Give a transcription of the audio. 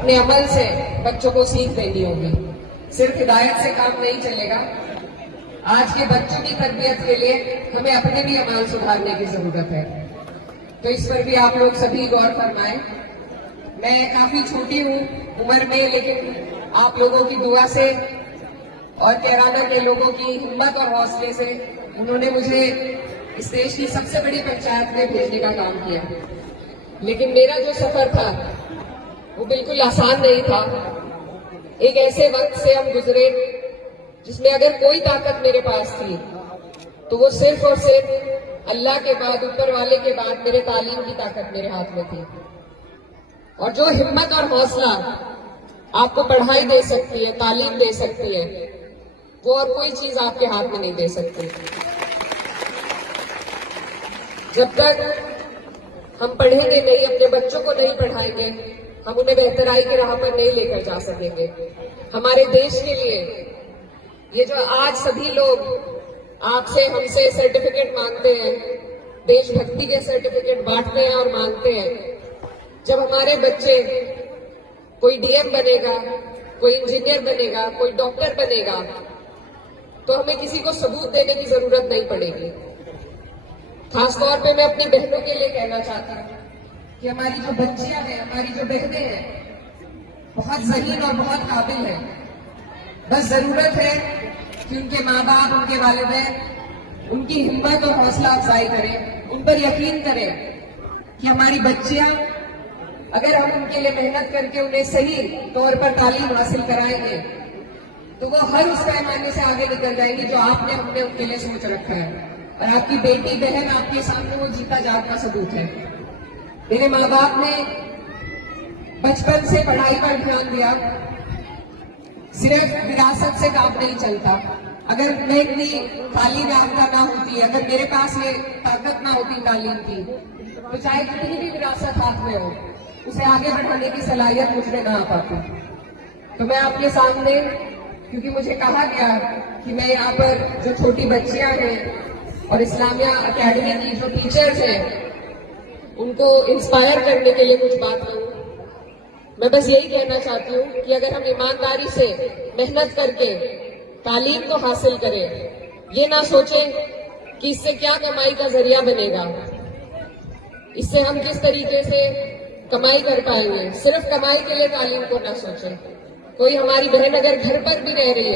अपने अमल से बच्चों को सीख देनी होगी। सिर्फ हिदायत से काम नहीं चलेगा। आज के बच्चों की तरबियत के लिए हमें अपने भी अमल सुधारने की जरूरत है। तो इस पर भी आप लोग सभी गौर फरमाएं। मैं काफी छोटी हूँ उम्र में, लेकिन आप लोगों की दुआ से और कैराना के लोगों की हिम्मत और हौसले से उन्होंने मुझे इस देश की सबसे बड़ी पंचायत में भेजने का काम किया। लेकिन मेरा जो सफर था वो बिल्कुल आसान नहीं था। एक ऐसे वक्त से हम गुजरे जिसमें अगर कोई ताकत मेरे पास थी तो वो सिर्फ और सिर्फ अल्लाह के बाद, ऊपर वाले के बाद मेरे तालीम की ताकत मेरे हाथ में थी। और जो हिम्मत और हौसला आपको पढ़ाई दे सकती है, तालीम दे सकती है, वो और कोई चीज आपके हाथ में नहीं दे सकती। जब तक हम पढ़ेंगे नहीं, अपने बच्चों को नहीं पढ़ाएंगे, हम उन्हें बेहतराई की राह पर नहीं लेकर जा सकेंगे। हमारे देश के लिए ये जो आज सभी लोग आपसे हमसे सर्टिफिकेट मांगते हैं, देशभक्ति के सर्टिफिकेट बांटते हैं और मांगते हैं, जब हमारे बच्चे कोई डीएम बनेगा, कोई इंजीनियर बनेगा, कोई डॉक्टर बनेगा, तो हमें किसी को सबूत देने की जरूरत नहीं पड़ेगी। खासतौर पे मैं अपनी बहनों के लिए कहना चाहती हूँ कि हमारी जो बच्चियां हैं, हमारी जो बहनें हैं, बहुत ज़हीन और बहुत काबिल हैं। बस जरूरत है कि उनके माँ बाप, उनके वालिदैन उनकी हिम्मत और हौसला अफजाई करें, उन पर यकीन करें कि हमारी बच्चियां, अगर हम उनके लिए मेहनत करके उन्हें सही तौर पर तालीम हासिल कराएंगे तो वो हर उस पैमाने से आगे निकल जाएंगी जो आपने हमने उनके लिए सोच रखा है। और आपकी बेटी बहन आपके सामने वो जीता जागता सबूत है। मेरे माँ बाप ने बचपन से पढ़ाई पर ध्यान दिया। सिर्फ विरासत से काम नहीं चलता। अगर मैं इतनी तालीम याफ्ता ना होती, अगर मेरे पास ये ताकत ना होती तालीम की, तो चाहे कितनी भी विरासत हाथ में हो, उसे आगे बढ़ाने की सलाहियत मुझमें ना आ पाती। तो मैं आपके सामने, क्योंकि मुझे कहा गया कि मैं यहाँ पर जो छोटी बच्चियां हैं और इस्लामिया अकेडमी की जो टीचर्स हैं उनको इंस्पायर करने के लिए कुछ बात करूं, मैं बस यही कहना चाहती हूँ कि अगर हम ईमानदारी से मेहनत करके तालीम को हासिल करें, ये ना सोचें कि इससे क्या कमाई का जरिया बनेगा, इससे हम किस तरीके से कमाई कर पाएंगे, सिर्फ कमाई के लिए तालीम को ना सोचें। कोई हमारी बहन अगर घर पर भी रह रही है